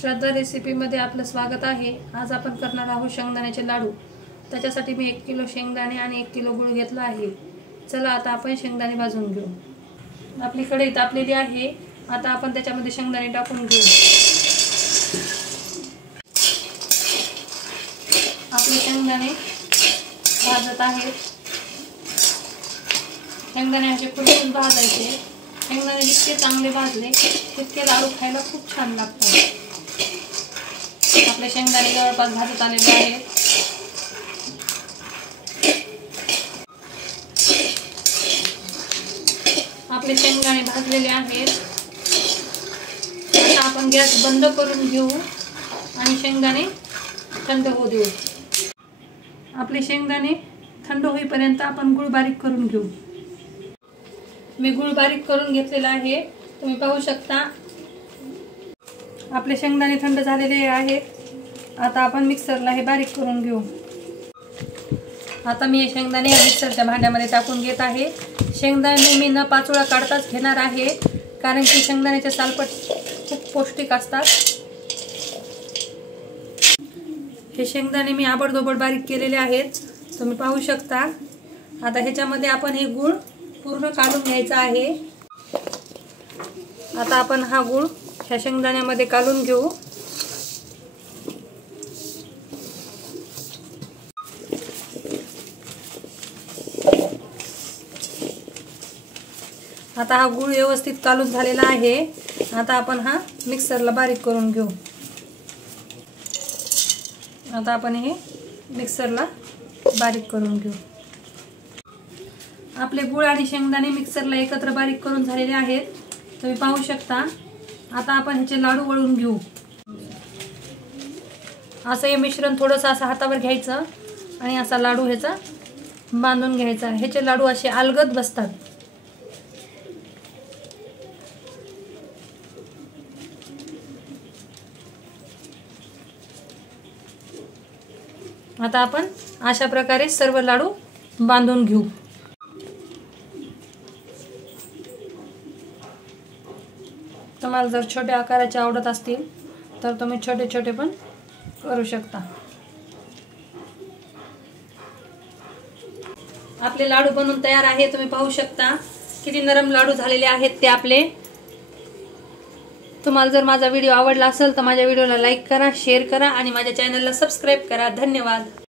श्रद्धा रेसिपीमध्ये आपलं स्वागत आहे। आज आपण करणार आहोत शेंगदाण्याचे लाडू। त्याच्यासाठी मी 1 किलो शेंगदाणे आणि 1 किलो गूळ घेतला आहे। चला आता आपण शेंगदाणे भाजून घेऊ। आपली कढई तापलेली आहे। आता आपण त्याच्यामध्ये शेंगदाणे टाकून घेऊ। आपले शेंगदाणे भाजत आहेत। शेंगदाणे असे कुरकुरीत भाजायचे। शेंगदाणे जितके चांगले भाजले तितके लाडू खायला खूप छान लागतात। आपले शेंगदाणे जवळपास भाजत आलेले आहेत। आपले शेंगदाणे भाजलेले आहेत। आता आपण गॅस बंद करून घेऊ आणि शेंगदाणे थंड होऊ देऊ। आपले शेंगदाणे थंड होईपर्यंत आपण गूळ बारीक करून घेऊ। मी गूळ बारीक करून घेतलेला आहे, तुम्ही पाहू शकता। आपले शेंगदाणे थंड झालेले आहेत। आता आपण मिक्सरला हे बारीक करून घेऊ। आता मी हे शेंगदाणे मिक्सरच्या भांड्यामध्ये टाकून घेत आहे। शेंगदाणे मी न पाचोळा काढताच घेणार आहे, कारण की शेंगदाण्याचे सालपट खूप पौष्टिक असतात। हे शेंगदाणे मी आबडधोबड बारीक केलेले आहेत, तुम्ही पाहू शकता। आता ह्याच्यामध्ये आपण हे गूळ पूर्ण काढून घ्यायचा आहे। आता आपण हा गूळ ह्या शेंगदाण्यामध्ये काढून घेऊ। आता हा गूळ व्यवस्थित काढून झालेला आहे। आता आपण हा मिक्सरला बारीक करून घेऊ। आता आपण हे मिक्सरला बारीक करून घेऊ। आपले गूळ आणि शेंगदाणे मिक्सरला एकत्र बारीक करून झालेले आहेत, तुम्ही पाहू शकता। आता आपण ह्याचे लाडू वळून घेऊ। असं हे मिश्रण थोडंसं असं हातावर घ्यायचं आणि असा लाडू ह्याचा बांधून घ्यायचा। ह्याचे लाडू असे अलगद बसतात। आता आपण अशा प्रकारे सर्व लाडू बांधून घेऊ। तुम्हाला जर छोट्या आकाराचे आवडत असतील तर तुम्ही छोटे छोटे पण करू शकता। आपले लाडू बनवून तयार आहे, तुम्ही पाहू शकता किती नरम लाडू झालेले आहेत ते आपले। तुम्हाला जर माझा व्हिडिओ आवडला असेल तर माझ्या व्हिडिओला लाईक करा, शेअर करा आणि माझ्या चॅनलला सबस्क्राईब करा। धन्यवाद।